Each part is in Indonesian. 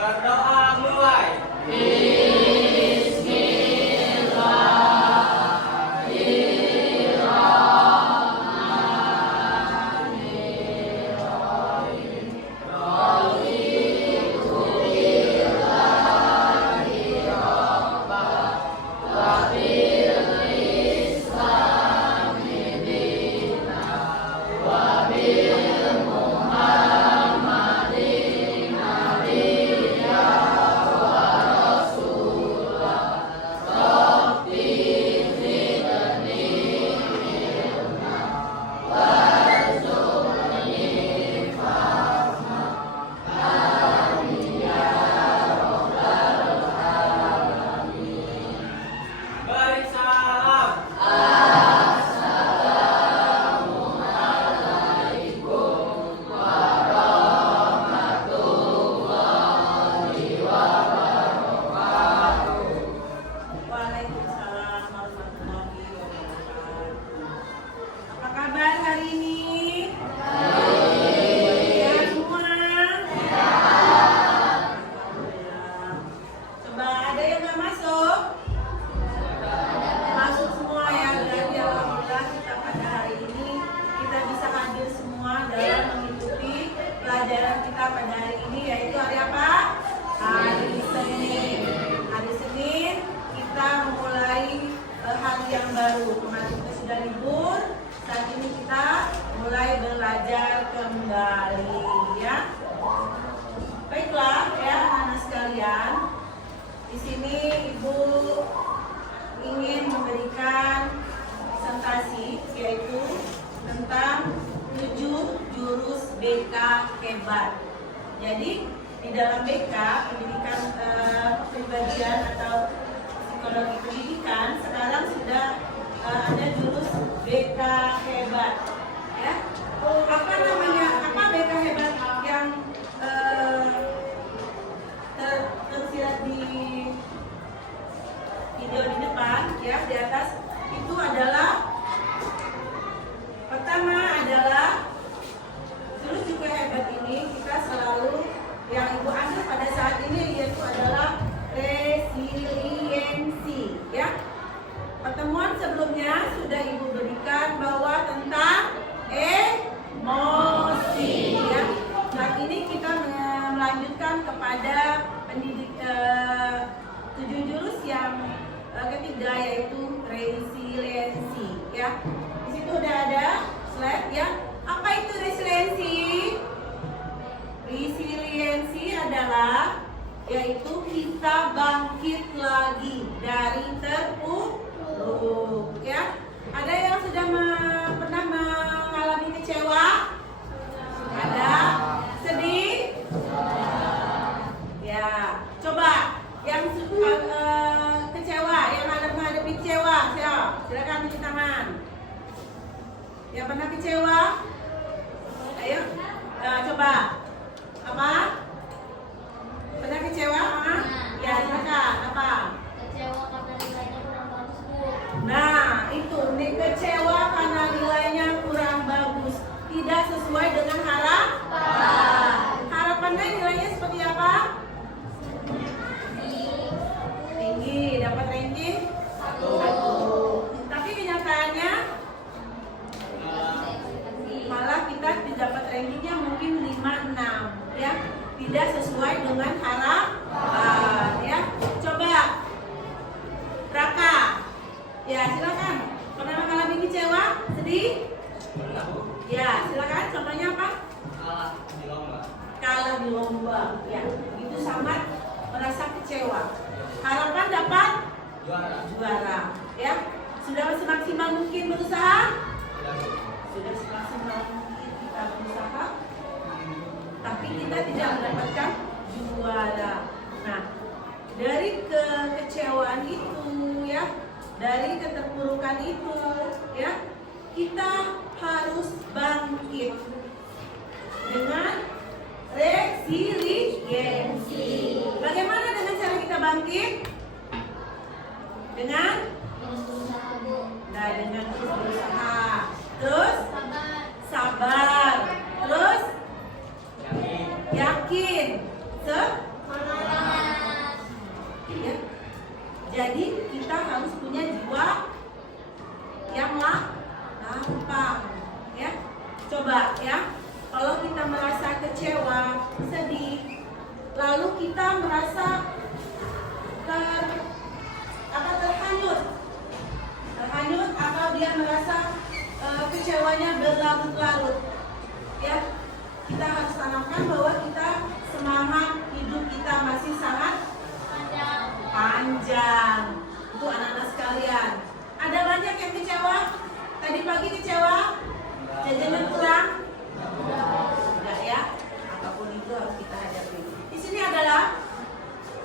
Berdoa mulai. Beri salam. Waalaikumsalam warahmatullahi wabarakatuh. Apa kabar hari ini? Sehat semua? Alhamdulillah. Coba ada yang nggak masuk? Masuk semua ya. Berarti alhamdulillah kita pada hari ini kita bisa hadir semua dalam mengikuti pelajaran kita pada hari ini, yaitu hari apa? Hari Senin. Hari Senin kita memulai hari yang baru. Kemarin kita sudah libur, saat ini kita mulai belajar kembali ya. Baiklah ya anak-anak sekalian, di sini Ibu ingin memberikan presentasi yaitu tentang 7 jurus BK hebat. Jadi di dalam BK pendidikan kepribadian atau psikologi pendidikan sekarang sudah ada jurus BK hebat ya. Apa namanya? Apa BK hebat yang tersirat di video di depan ya, di atas itu adalah pertama adalah jurus BK hebat ini kita selalu yang Ibu ambil pada saat ini yaitu adalah resiliensi ya. Pertemuan sebelumnya sudah Ibu berikan bahwa tentang emosi ya. Saat ini kita melanjutkan kepada 7 jurus yang ketiga yaitu resiliensi ya. Di situ udah ada slide ya. Apa itu resiliensi? Resiliensi adalah yaitu kita bangkit lagi dari terpuruk ya. Ada yang sudah pernah mengalami kecewa? Ada? Sedih? Ya, coba yang kecewa, yang ada menghadapi kecewa, silakan cuci tangan. Yang pernah kecewa? Ayo, coba. Apa? Pernah kecewa? Ya, silakan. Apa? Kecewa karena nilainya kurang bagus, Bu. Nah, itu nih kecewa karena nilainya kurang bagus, tidak sesuai dengan harapan. Harapannya nilainya seperti apa? Tinggi, dapat ranking 1. Tapi kenyataannya malah kita dapat rankingnya mungkin 5-6 ya, tidak sesuai dengan harapan ya. Coba Raka, ya silakan. Pernah mengalami kecewa, sedih? Ya silakan. Contohnya apa? Kalah di lomba. Kalah di lomba, ya itu sangat merasa kecewa. Harapan dapat juara, ya. Sudah semaksimal mungkin berusaha? Sudah semaksimal mungkin kita berusaha, tapi kita tidak mendapatkan juara. Nah, dari kekecewaan itu ya, dari keterpurukan itu ya, kita harus bangkit dengan resiliensi. Bagaimana dengan cara kita bangkit? Dengan dengan terus berusaha, terus sabar, terus yakin, semangat. Jadi kita harus punya jiwa yang lapang, ya. Coba ya, kalau kita merasa kecewa, sedih, lalu kita merasa terhanyut atau dia merasa kecewanya berlarut-larut, ya. Kita harus tanamkan bahwa kita semangat hidup kita masih sangat panjang. Itu anak-anak sekalian. Ada banyak yang kecewa? Tadi pagi kecewa? Jajanan kurang? Enggak ya? Apapun itu harus kita hadapi. Di sini adalah,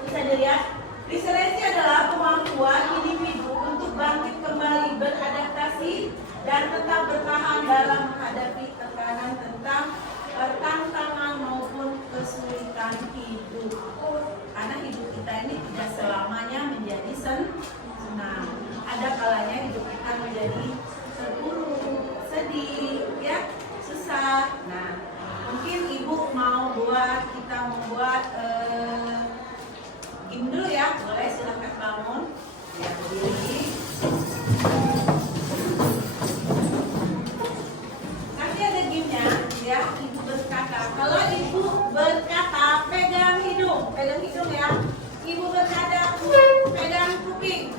bisa dilihat, resiliensi adalah kemampuan individu untuk bangkit kembali, beradaptasi, dan tetap bertahan dalam menghadapi tekanan tentang tantangan maupun kesulitan hidup. Karena hidup kita ini tidak selamanya menjadi senang. Ada kalanya hidup kita menjadi terpuruk, sedih, ya, susah. Nah, mungkin ibu mau kita membuat game dulu ya. Boleh, silahkan bangun. Ya, berdiri. Nanti ada game-nya, ya. Ibu berkata, kalau ibu berkata pegang hidung ya. Ibu berkata pegang kuping.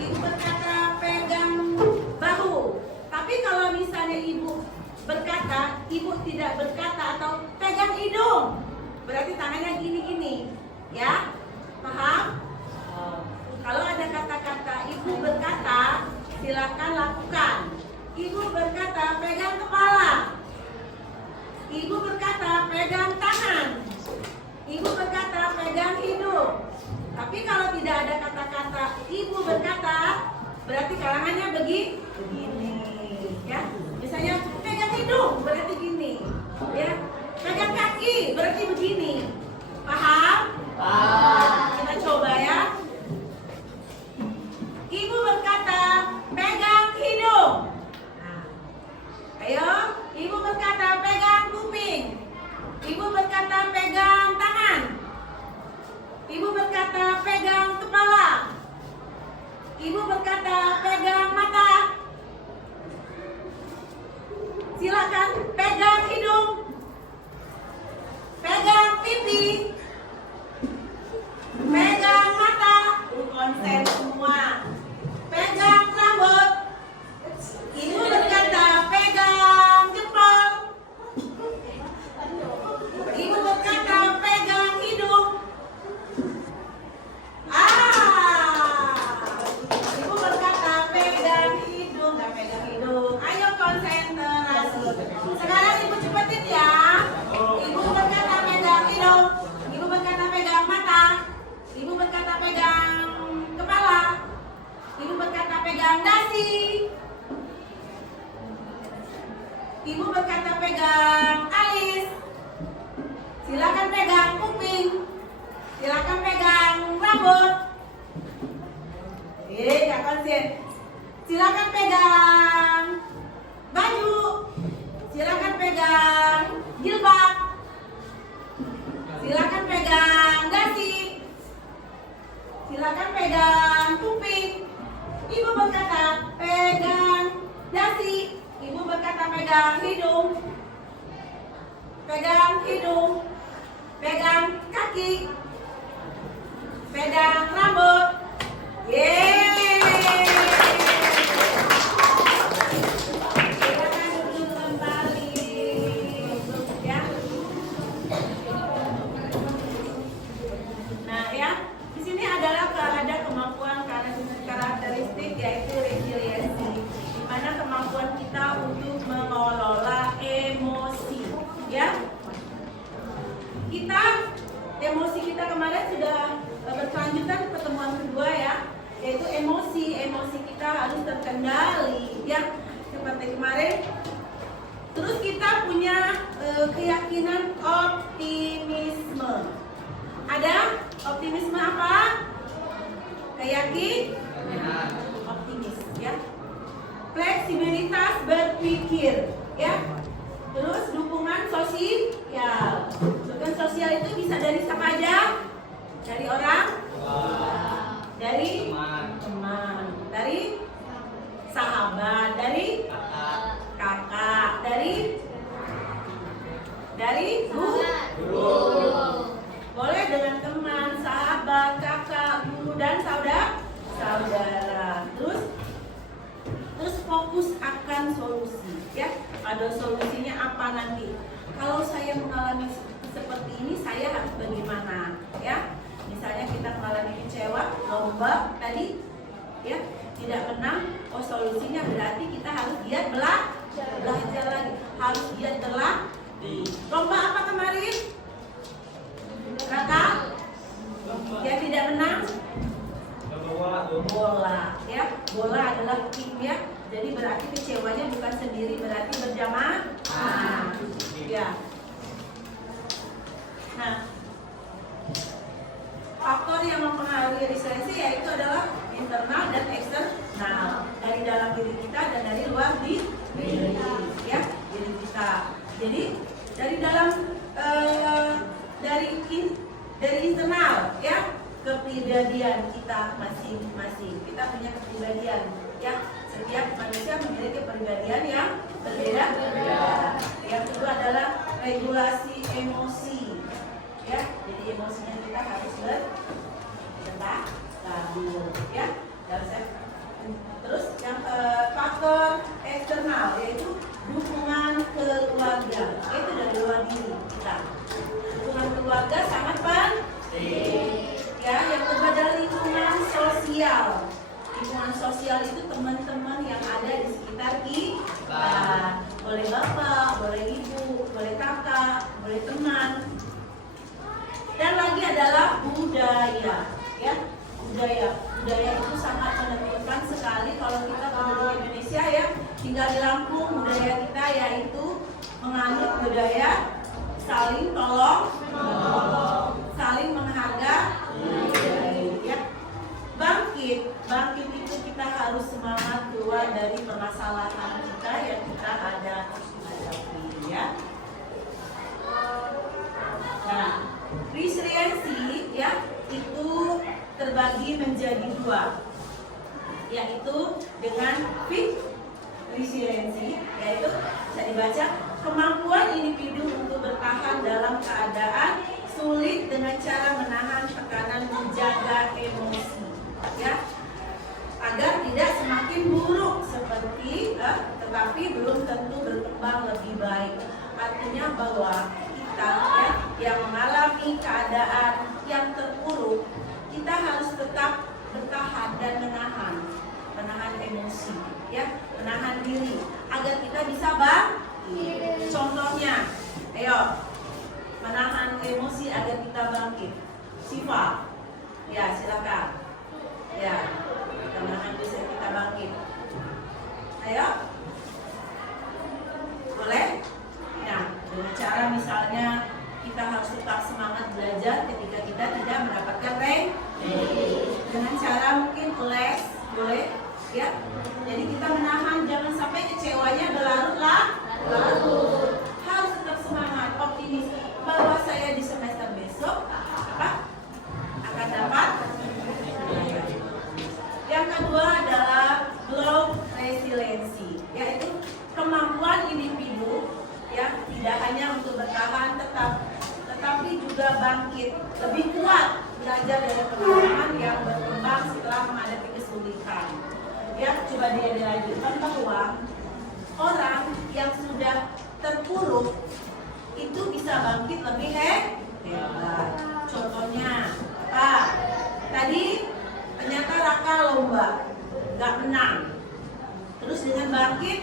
Ibu berkata pegang bahu. Tapi kalau misalnya ibu berkata, ibu tidak berkata atau pegang hidung, berarti tangannya gini-gini, ya. Paham? Kalau ada kata-kata ibu berkata, silakan lakukan. Ibu berkata pegang kepala. Ibu berkata pegang tangan. Ibu berkata pegang hidung. Tapi kalau tidak ada kata-kata ibu berkata, berarti karangannya begini, ya. Misalnya pegang hidung berarti gini, ya. Pegang kaki berarti begini. Paham? Kita coba ya. Ibu berkata pegang hidung. Nah, ayo, ibu berkata pegang kuping. Ibu berkata pegang tangan. Ibu berkata pegang kepala. Ibu berkata pegang mata. Silakan pegang hidung. Pegang pipi. Pegang mata. Konsen semua. Pegang rambut. Ibu berkata pegang jempol. Ibu berkata pegang hidung. Ibu berkata pegang hidung, nggak pegang hidung. Ayo konsentrasi. Sekarang ibu cepetin ya. Ibu berkata pegang hidung. Ibu berkata pegang mata. Ibu berkata pegang kepala. Ibu berkata pegang dasi. Ibu berkata pegang alis. Silakan pegang kuping. Silakan pegang rambut. Nggak konsen. Silakan pegang baju. Silakan pegang jilbab. Silakan pegang dasi. Silakan pegang kuping. Ibu berkata pegang dasi. Ibu berkata pegang hidung. Pegang hidung. Pegang kaki. Pegang rambut. Yeay. Silakan duduk kembali. Ya. Nah ya, di sini adalah ada kemampuan karakteristik yaitu resiliensi, di mana kemampuan kita untuk mengelola emosi. Ya. Emosi kita kemarin sudah berkelanjutan pertemuan kedua ya, yaitu emosi kita harus terkendali ya, seperti kemarin. Terus kita punya keyakinan optimisme. Ada optimisme apa? Keyakinan optimis ya. Fleksibilitas berpikir ya. Terus dukungan sosial. Dukungan sosial itu bisa dari siapa aja? Dari orang? Dari Ada solusinya apa nanti? Kalau saya mengalami seperti ini, saya harus bagaimana? Ya, misalnya kita mengalami kecewa, lomba tadi, ya tidak menang. Oh, solusinya berarti kita harus giat belajar lagi, harus giat berlatih. Lomba apa kemarin? Raka? Yang tidak menang? Bola, ya. Bola adalah tim, ya. Jadi berarti kecewanya bukan sendiri, berarti berjamaah. Ya. Nah, faktor yang mempengaruhi resiliensi yaitu adalah internal dan eksternal, dari dalam diri kita dan dari luar diri, ya, diri kita. Jadi dari dalam dari internal, ya, kepribadian kita masing-masing. Kita punya kepribadian, ya. Setiap manusia memiliki kepribadian yang berbeda. Yang kedua adalah regulasi emosi, ya. Jadi emosinya kita harus stabil, ya. Terus yang faktor eksternal yaitu dukungan keluarga, itu dari luar diri kita. Dukungan keluarga sangat penting. Ya, yang kedua adalah lingkungan sosial. Lingkungan sosial itu teman-teman yang ada di sekitar kita. Boleh bapak, boleh ibu, boleh kakak, boleh teman. Dan lagi adalah budaya, ya. Budaya itu sangat menentukan sekali. Kalau kita penduduk Indonesia, ya, tinggal di Lampung, budaya kita yaitu menganut budaya saling tolong, saling menghargai, ya. Bangkit itu kita harus semangat keluar dari permasalahan kita yang kita hadapi, ya. Nah, resiliensi, ya, itu terbagi menjadi dua, yaitu dengan fixed resiliensi, yaitu bisa dibaca kemampuan individu untuk bertahan dalam keadaan sulit dengan cara menahan tekanan, menjaga emosi, ya, agar tidak semakin buruk seperti tetapi belum tentu berkembang lebih baik. Artinya bahwa kita, ya, yang mengalami keadaan yang terpuruk, kita harus tetap bertahan dan menahan emosi, ya, menahan diri agar kita bisa bangkit. Contohnya, ayo menahan emosi agar kita bangkit. Siva, ya, silakan. Ya, kita menahan bisa kita bangkit. Ayo, boleh? Nah, dengan cara misalnya kita harus tetap semangat belajar ketika kita tidak mendapatkan rank. Dengan cara mungkin les, boleh, ya. Jadi kita menahan, jangan sampai kecewanya berlarut-larut. Harus tetap semangat, optimis bahwa saya di semester besok akan dapat. Yang kedua adalah growth resiliency, yaitu kemampuan individu, ya, tidak hanya untuk bertahan tetapi juga bangkit lebih kuat, belajar dari pengalaman yang berkembang setelah menghadapi kesulitan. Ya, coba dia dilanjutkan bahwa orang yang sudah terpuruk itu bisa bangkit lebih hebat. Contohnya apa? Tadi ternyata Raka lomba nggak menang, terus dengan bangkit,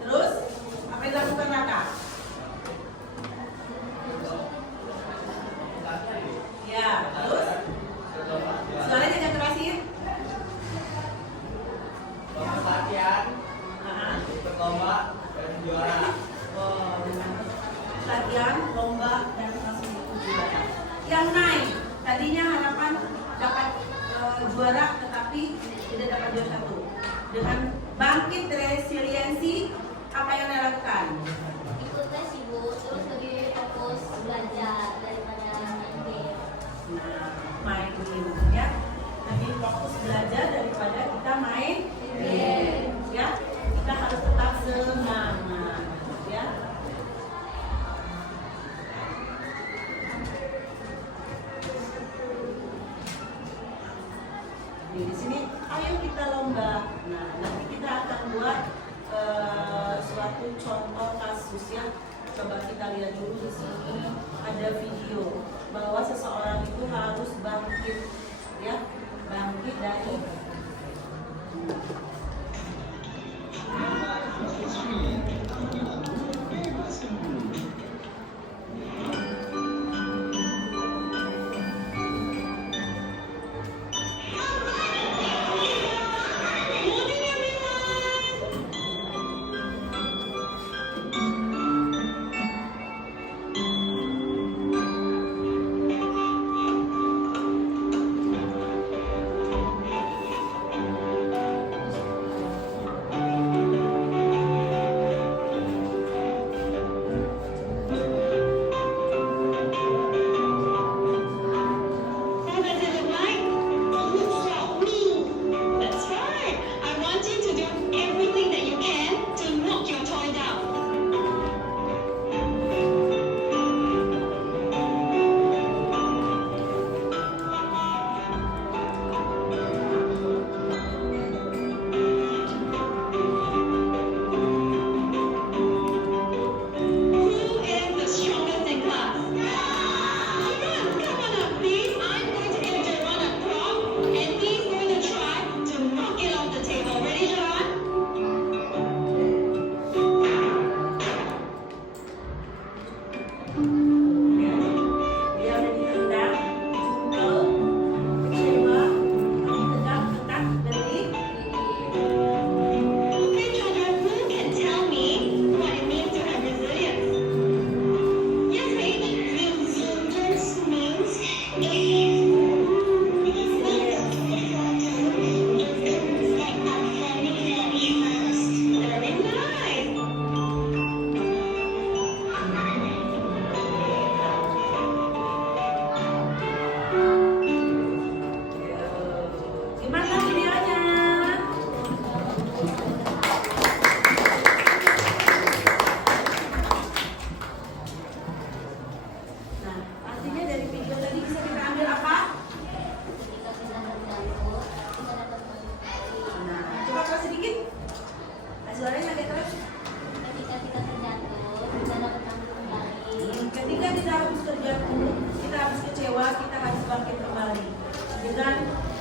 terus apa yang dilakukan Raka? Ya, terus suaranya jangan kerasin. Latihan, ikut lomba dan juara. Latihan, lomba, dan langsung ikut juara. Yang naik, tadinya harapan dapat juara tetapi tidak dapat juara satu. Dengan bangkit resiliensi, apa yang dilakukan? Ikut tes ibu, terus lebih fokus belajar daripada main game. Nah, main game, ya. Lebih fokus belajar daripada kita main game, ya. Kita harus tetap semangat, ya. Di sini, ayo kita lomba. Nah, nanti kita akan buat lihat dulu di sini ada video bahwa seseorang itu harus bangkit, ya, bangkit dari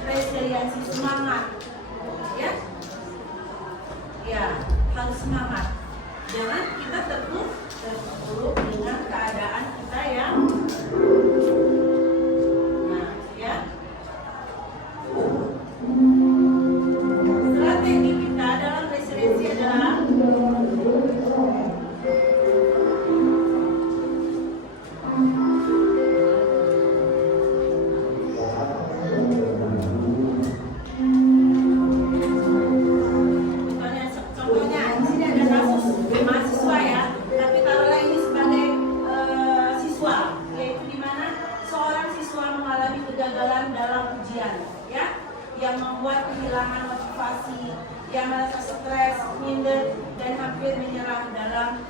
resiliensi, semangat, ya, ya, harus semangat. Jangan kita terpuruk dengan keadaan kita yang, nah, ya. Strategi kita dalam resiliensi adalah yang membuat kehilangan motivasi, yang merasa stres, minder, dan hampir menyerah dalam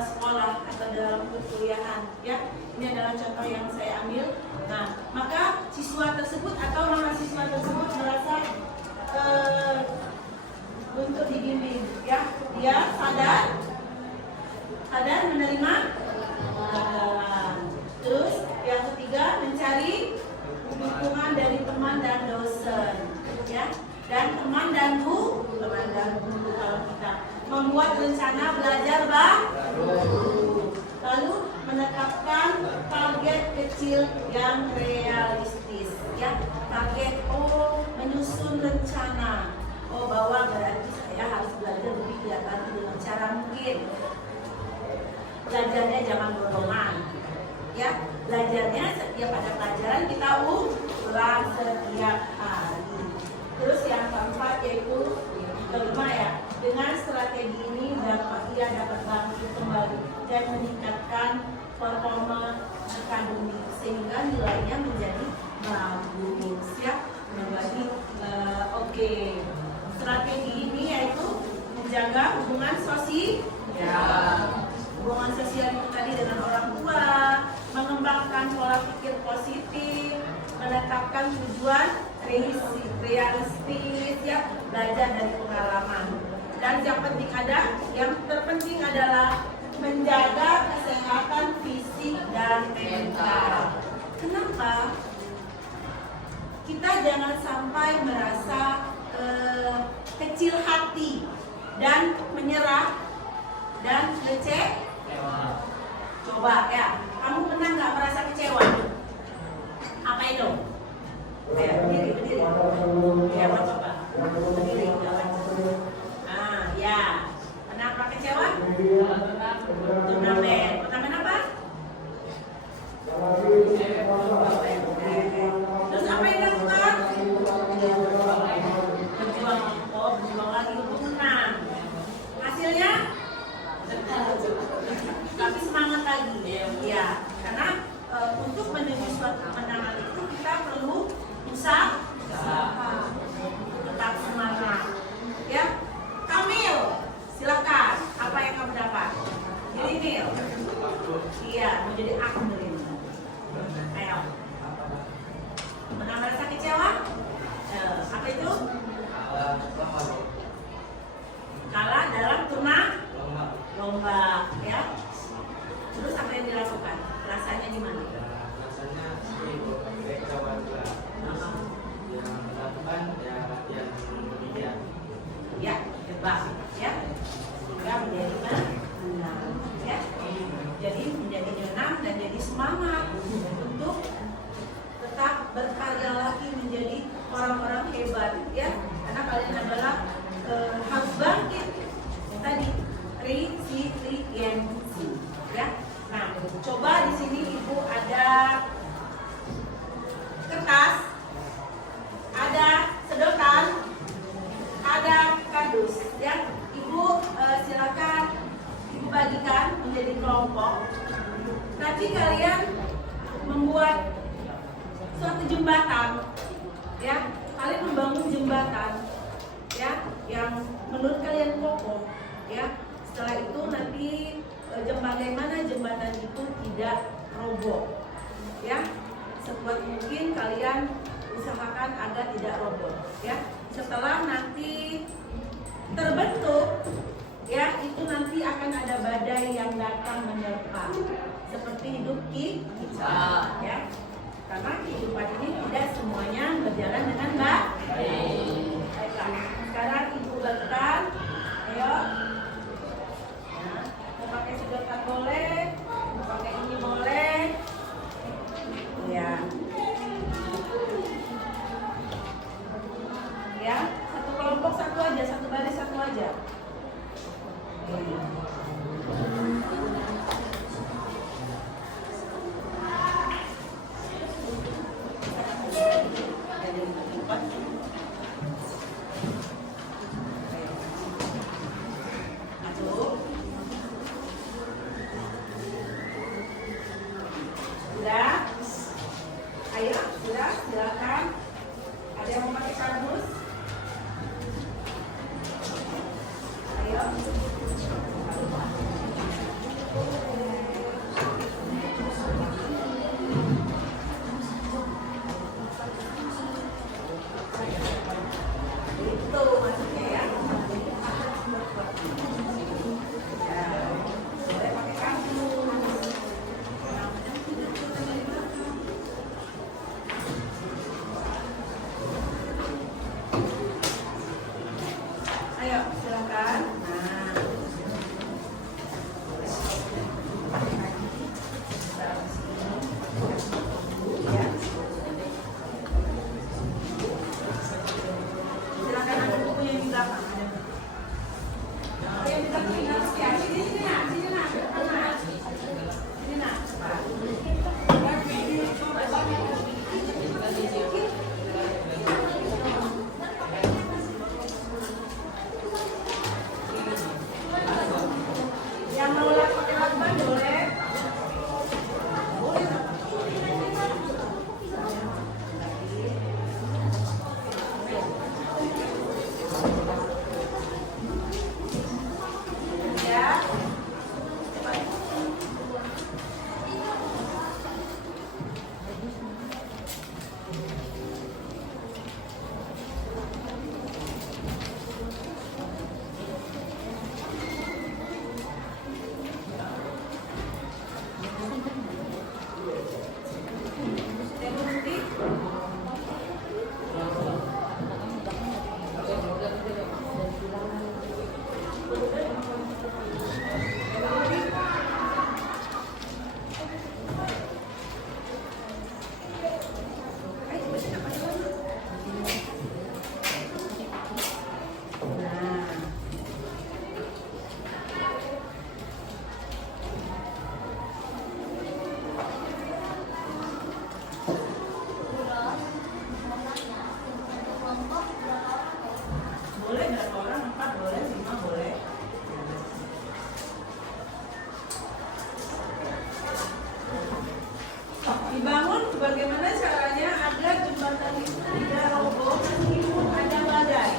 sekolah atau dalam perkuliahan. Ya, ini adalah contoh yang saya ambil. Nah, maka siswa tersebut atau mahasiswa tersebut merasa untuk dibimbing. Ya, dia sadar menerima kegagalan. Terus yang ketiga, mencari dukungan dari teman dan dosen, ya, dan teman dan guru kalau kita membuat rencana belajar baru, lalu menetapkan target kecil yang realistis, ya, target, menyusun rencana, bahwa berarti saya harus belajar lebih giat lagi dengan cara mungkin belajarnya jangan borongan. Ya, belajarnya setiap ada pelajaran kita ulang setiap hari. Terus yang keempat yaitu kelima, ya, dengan strategi ini ia dapat bangkit kembali dan meningkatkan performa akademik sehingga nilainya menjadi bagus, ya, menjadi oke. Strategi ini yaitu menjaga hubungan sosial. Hubungan sosial itu tadi dengan orang tua, mengembangkan pola pikir positif, menetapkan tujuan realistis, ya, belajar dari pengalaman. Dan yang terpenting adalah menjaga kesehatan fisik dan mental. Kenapa? Kita jangan sampai merasa kecil hati dan menyerah dan kecewa. Coba ya, kamu pernah nggak merasa kecewa? Apa itu? Ya, berdiri. Ya, coba. Berdiri. Ah, ya. Kenapa kecewa? Turnamen. Turnamen apa? Terus apa yang dilakukan? Berjuang lagi untuk menang. Hasilnya? Tapi semangat lagi. Ya, karena untuk menuju suatu kemenangan itu kita perlu usaha. Tetap semangat. Ya, Kamil, silakan. Apa yang kamu dapat? Ini Mil. Iya, mau jadi aktor ini. Ayo. Pernah merasa kecewa? Apa itu? Kalah dalam lomba, ya. Terus apa yang dilakukan? Rasanya gimana? Rasanya kecewa juga. Yang dilakukan ya latihan demikian. Ya, hebat, ya. Sehingga menjadi menang, ya. Jadi menjadi menang dan jadi semangat untuk tetap berkarya lagi menjadi orang-orang hebat, ya. Karena kalian adalah harus bangkit. Tadi resiliensi, ya. Nah, coba di sini Ibu ada kertas, ada sedotan, ada kardus, ya. Ibu silakan Ibu bagikan menjadi kelompok. Nanti kalian membuat suatu jembatan, ya. Kalian membangun jembatan, ya, yang menurut kalian kokoh, ya. Setelah itu nanti bagaimana jembatan itu tidak roboh, ya. Sekuat mungkin kalian usahakan agar tidak roboh, ya. Setelah nanti terbentuk, ya, itu nanti akan ada badai yang datang menerpa, seperti hidup kita, ya. Karena kehidupan ini tidak semuanya berjalan dengan baik. Baiklah, sekarang Ibu bagikan, ayo. Ya, mau pakai sedotan boleh, mau pakai ini boleh, ya. Ya, satu kelompok satu aja, satu baris satu aja. Dibangun bagaimana caranya agar jembatan itu tidak roboh meskipun ada badai.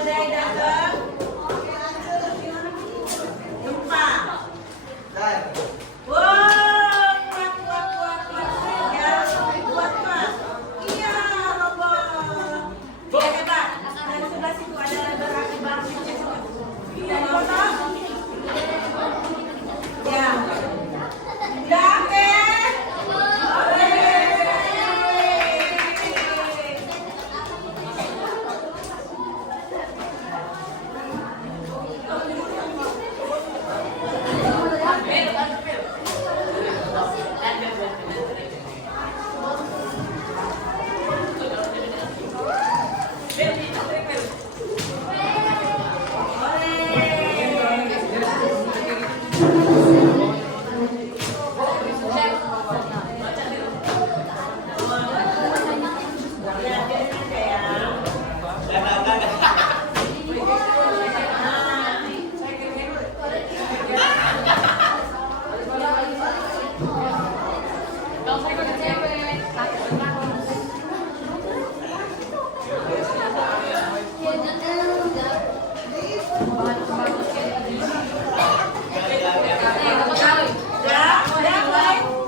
badai datang? Gempa. Wow, kuat. Ya, kuat Pak. Iya, robot. Ya, hebat. Dan sebelah situ ada berakibat. Iya, foto. Ya. Udah, oke.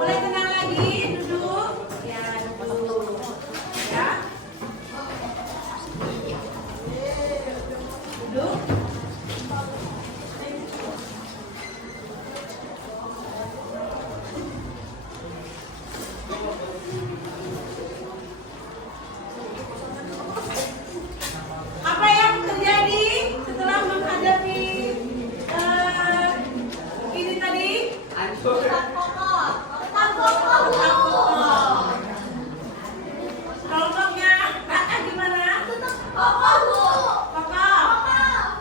Mulai tenang lagi, duduk. Ya, duduk. Ya. Duduk. Apa yang terjadi setelah menghadapi ini tadi? Kelompoknya kakak gimana? Kokoh.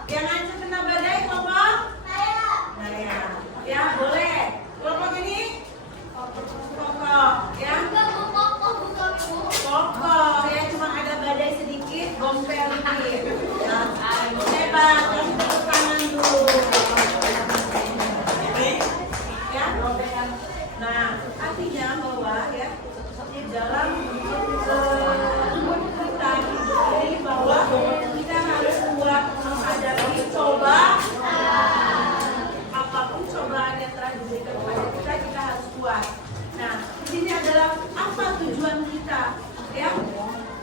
Yang hancur kena badai kelompok? Saya. Ya boleh. Kelompok ini? Kokoh. Ya. Kokoh. Ya cuma ada badai sedikit, gompel dikit. Ya. Hebat. Kasih tepuk tangan dulu. Ya. Nah, artinya bahwa ya di dalam kita ini bahwa kita harus kuat menghadapi apapun cobaan yang telah diberikan kepada kita, kita harus kuat. Nah, di sini adalah apa tujuan kita, ya?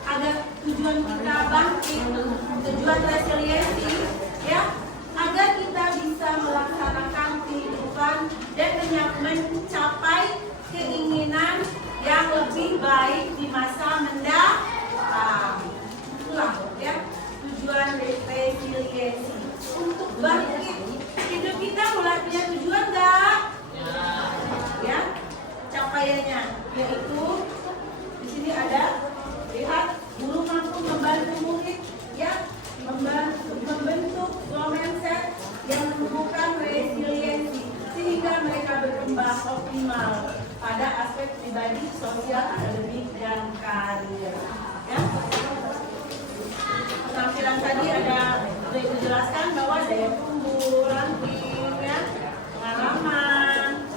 Agar tujuan kita bangkit, tujuan resiliensi, ya? Agar kita bisa melaksanakan kehidupan dan mencapai keinginan yang lebih baik di masa mendatang. Itulah ya tujuan resiliensi, untuk bangkit. Hidup kita mulai punya tujuan enggak? Ya, capaiannya yaitu di sini ada, lihat, guru mampu membantu murid, ya, membentuk mindset yang menumbuhkan resiliensi sehingga mereka berkembang optimal pada aspek pribadi, sosial, akademik, dan karir. Ya. Tampilan tadi ada dijelaskan bahwa daya tumbuh, ranking, ya, pengalaman.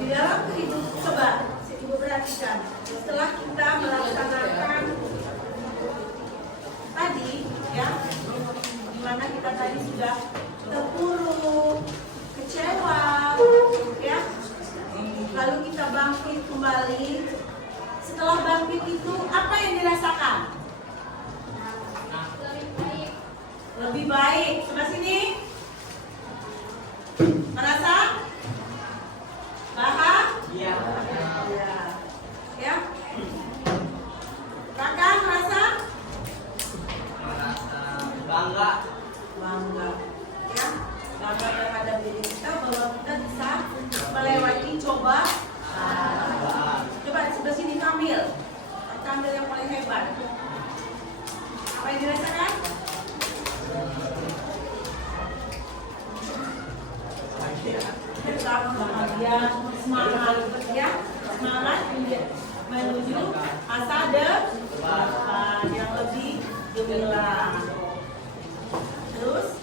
Di dalam kehidupan, coba Ibu perhatikan, setelah kita melaksanakan tadi, ya, dimana kita tadi sudah terpuruk, kecewa, ya, lalu kita bangkit kembali. Setelah bangkit itu apa yang dirasakan? Lebih baik. Sebelah sini. Merasa? Iya. Ya. Kakak merasa? Bangga. Ya. Bangga terhadap diri kita bahwa kita bisa melewati cobaan. Coba di sebelah sini Kamil yang paling hebat. Apa yang dirasakan? Bahagia, semangat, ya, semangat menuju masa depan. gelang. Terus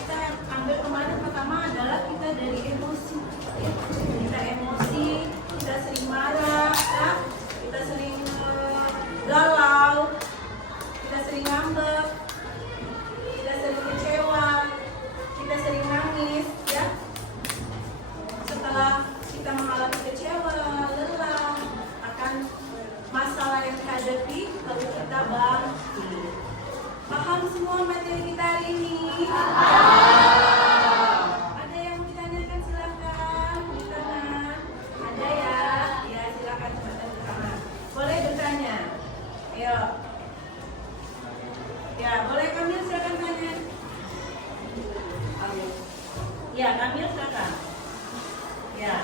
kita ambil kemarin pertama adalah kita dari emosi. Ya. Kita emosi, kita sering marah, ya. Kita sering galau, kita sering ngambek, kita sering kecewa, kita sering nangis, ya. Setelah kita mengalami kecewa, lelah akan masalah yang dihadapi, lalu kita bangkit. Paham semua materi kita hari ini? Ada yang mau ditanyakan silakan di tengah. Ada ya? Ya silakan teman-teman di tengah. Boleh bertanya? Ayo. Ya boleh Kamil silakan tanya. Ya Kamil silakan. Ya.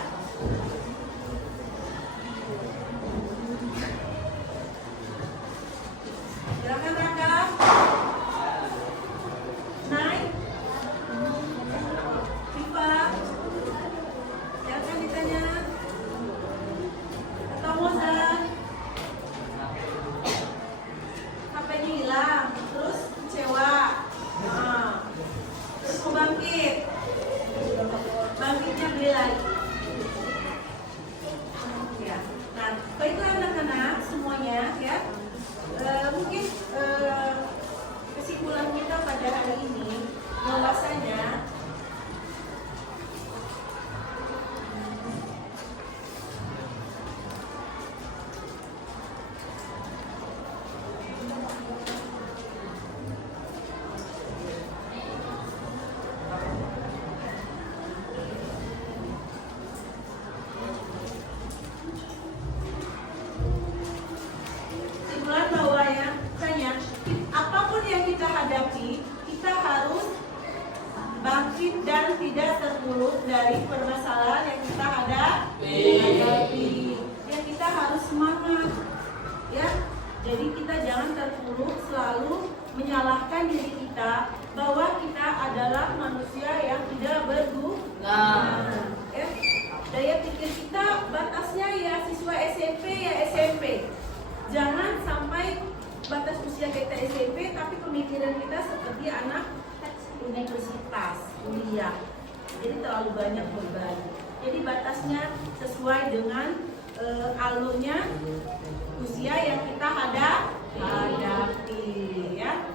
Silakan Raka. Naik. Viva. Silakan ditanya. Atau Mozart. HP-nya hilang, terus kecewa. Nah, terus mau bangkit. Bangkitnya beli lagi. Ya. Nah, baiklah anak-anak semuanya ya. Mungkin kesimpulan kita pada hari ini bahwasanya bahwa ya, apapun yang kita hadapi, kita harus bangkit dan tidak terpuruk dari permasalahan yang kita hadapi. Ya kita harus semangat, ya. Jadi kita jangan terpuruk selalu menyalahkan diri kita bahwa kita adalah manusia yang tidak berguna. Ya. Daya pikir kita batasnya ya siswa SMP ya SMP. Jangan sampai batas usia kita SMP tapi pemikiran kita seperti anak universitas, kuliah. Jadi terlalu banyak beban. Jadi batasnya sesuai dengan alurnya usia yang kita hadapi ya.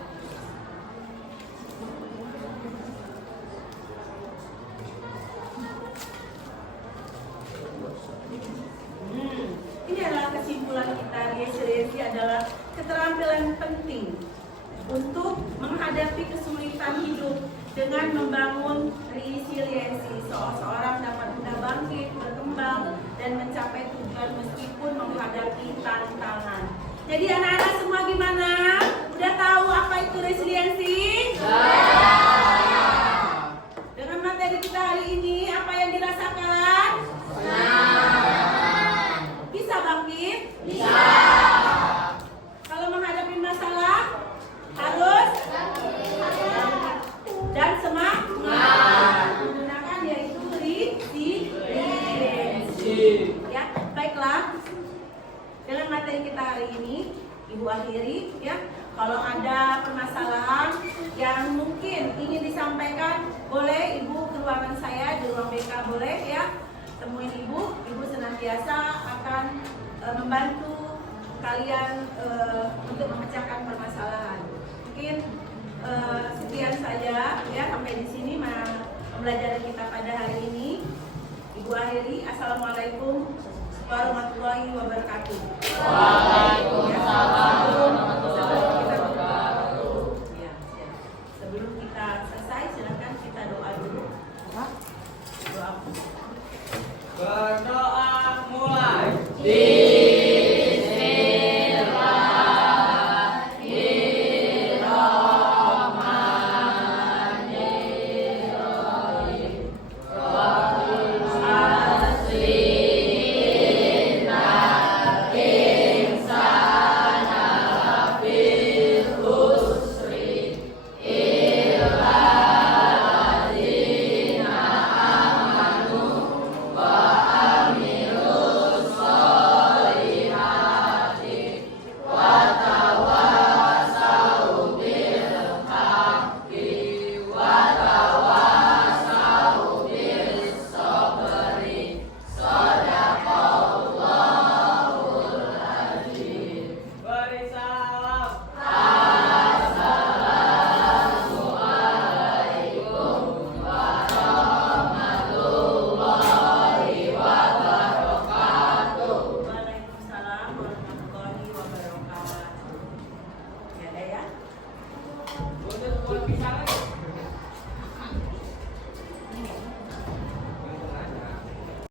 Ini adalah kesimpulan kita. Resiliensi adalah keterampilan penting untuk menghadapi kesulitan hidup dengan membangun resiliensi. Seseorang dapat mudah bangkit, berkembang, dan mencapai tujuan meskipun menghadapi tantangan. Jadi anak-anak semua gimana? Udah tahu apa itu resiliensi? Dengan materi kita hari ini, apa yang dirasakan? Bisa bangkit? Bisa. Kalau menghadapi masalah harus bangkit dan semangat. Menggunakan yaitu resiliensi. Ya, baiklah. Dengan materi kita hari ini, Ibu akhiri ya. Kalau ada permasalahan yang mungkin ingin disampaikan, boleh Ibu ke ruangan saya di ruang BK boleh ya. Temuin Ibu senantiasa akan membantu kalian untuk memecahkan permasalahan. Mungkin sekian saja ya sampai di sini pembelajaran kita pada hari ini. Ibu akhiri, assalamualaikum warahmatullahi wabarakatuh. Waalaikumsalam.